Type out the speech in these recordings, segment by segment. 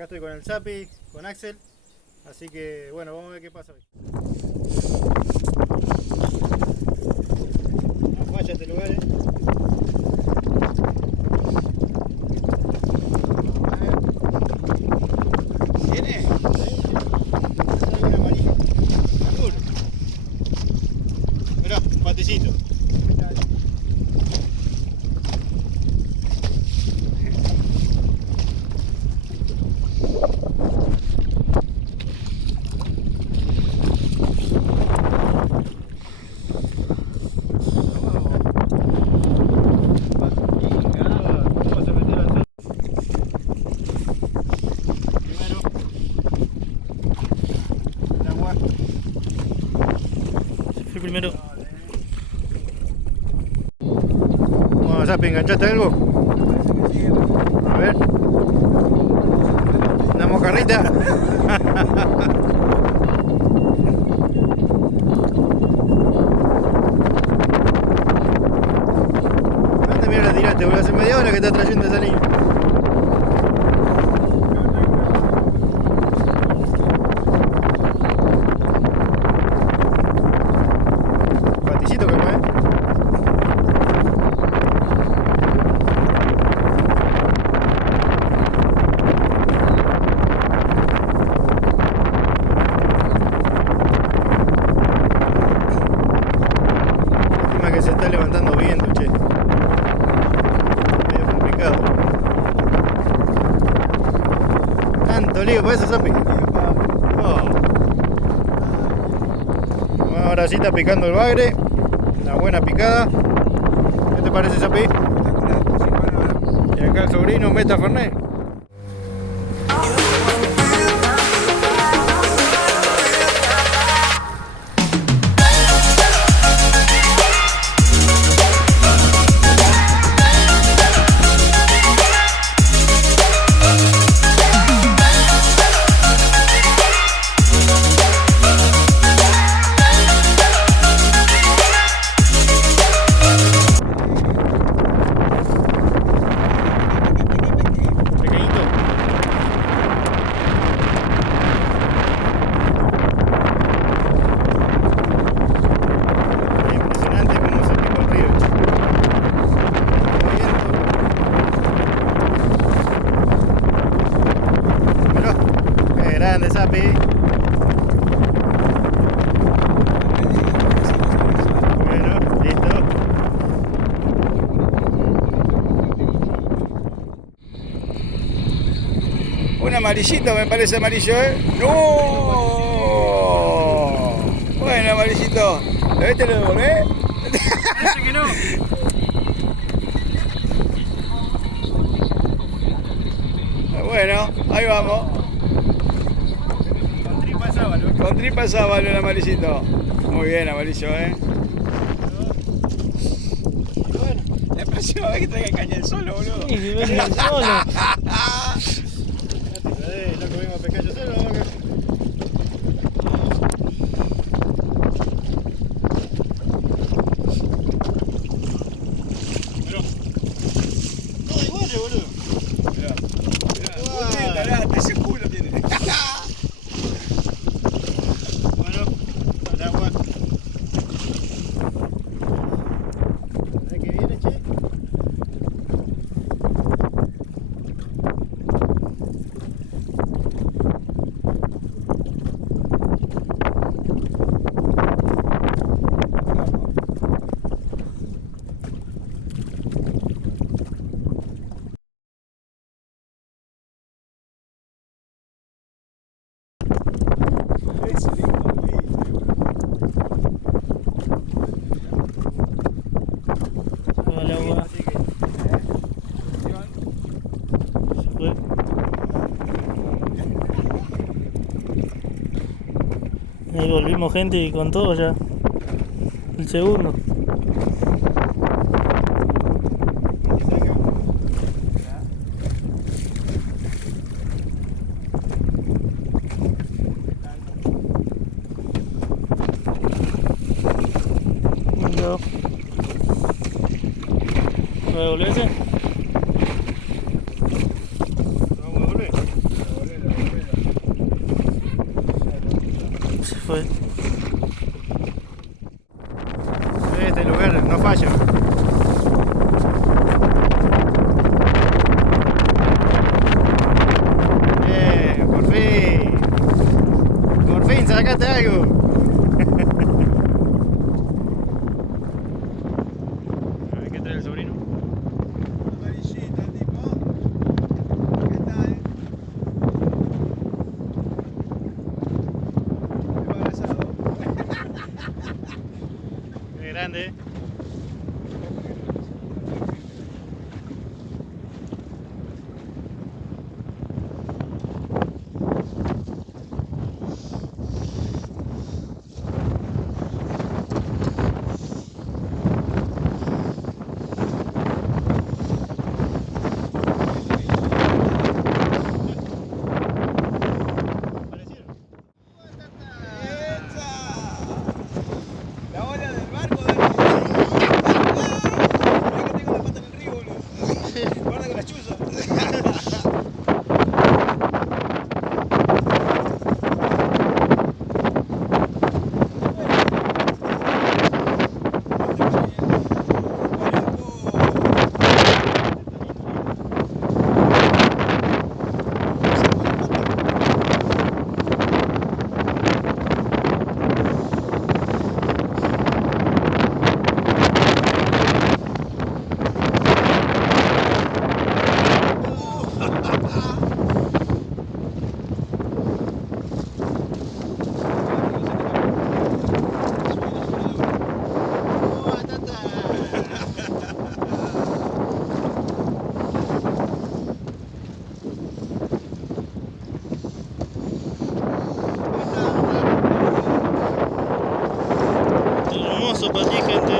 Acá estoy con el Zapi, con Axel, así que bueno, vamos a ver qué pasa hoy. No falla este lugar, ¿Viene? Hay una amarilla. Azul. Mirá, un patecito. Primero. Bueno, Zapi, ¿enganchaste algo? A ver. ¿Una mojarrita? ¿Dónde mira la tiraste? Porque hace media hora que está trayendo esa niña. Paticito que fue. Lástima que se está levantando viento, che. Medio complicado. Tanto lío por eso, Zapi. Oh. Bueno, ahora sí está picando el bagre. Una buena picada. ¿Qué te parece, Zapi? Y acá el sobrino meta Fernet. Grande, Zapi. Bueno, listo. Un amarillito, me parece amarillo, ¿eh? ¡No! Bueno, amarillito. ¿Lo viste luego, Parece que no. Bueno, ahí vamos. Con tripa de sábalo. Con tripa de sábalo el amarillito. Muy bien, amarillo, ¿eh? Bueno. La próxima vez que traiga caña el solo, boludo. Sí, que venga el solo. Loco, vengo a pescar yo solo. Pero. Todo igual, boludo. Mirá, mirá, ese culo tiene. Bueno, al agua. ¿Sabés que viene, che? Al agua. Así que. Se fue. Ahí volvimos, gente, y con todo ya. El segundo. Lindo. ¿Va a devolverse? Vamos a volver. fue. Este lugar no falla. Por fin. Por fin sacaste algo. A ver qué trae el sobrino. Amarillito el tipo. ¿Qué tal? Embarazado. Qué grande. La ola del barco del río. Mirá que tengo la pata en el río, boludo. Guarda con las chuzas. Hermoso para ti, gente.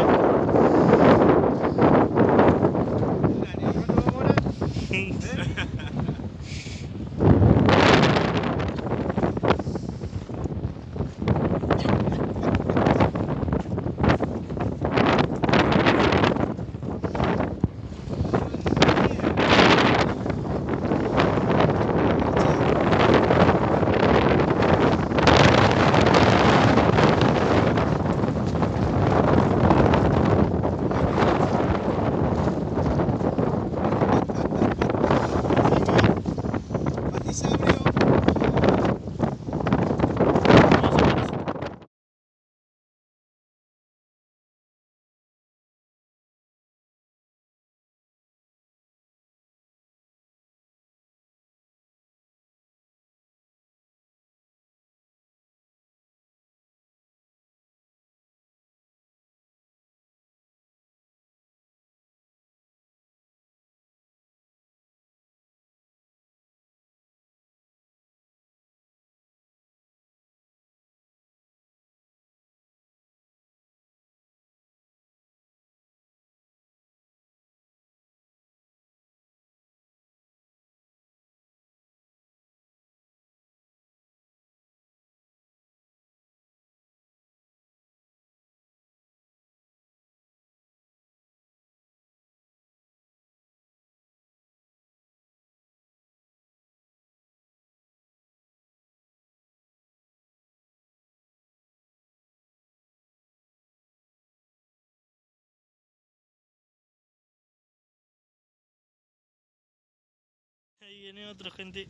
Ahí viene otro, gente.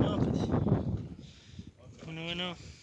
No, pues. Bueno.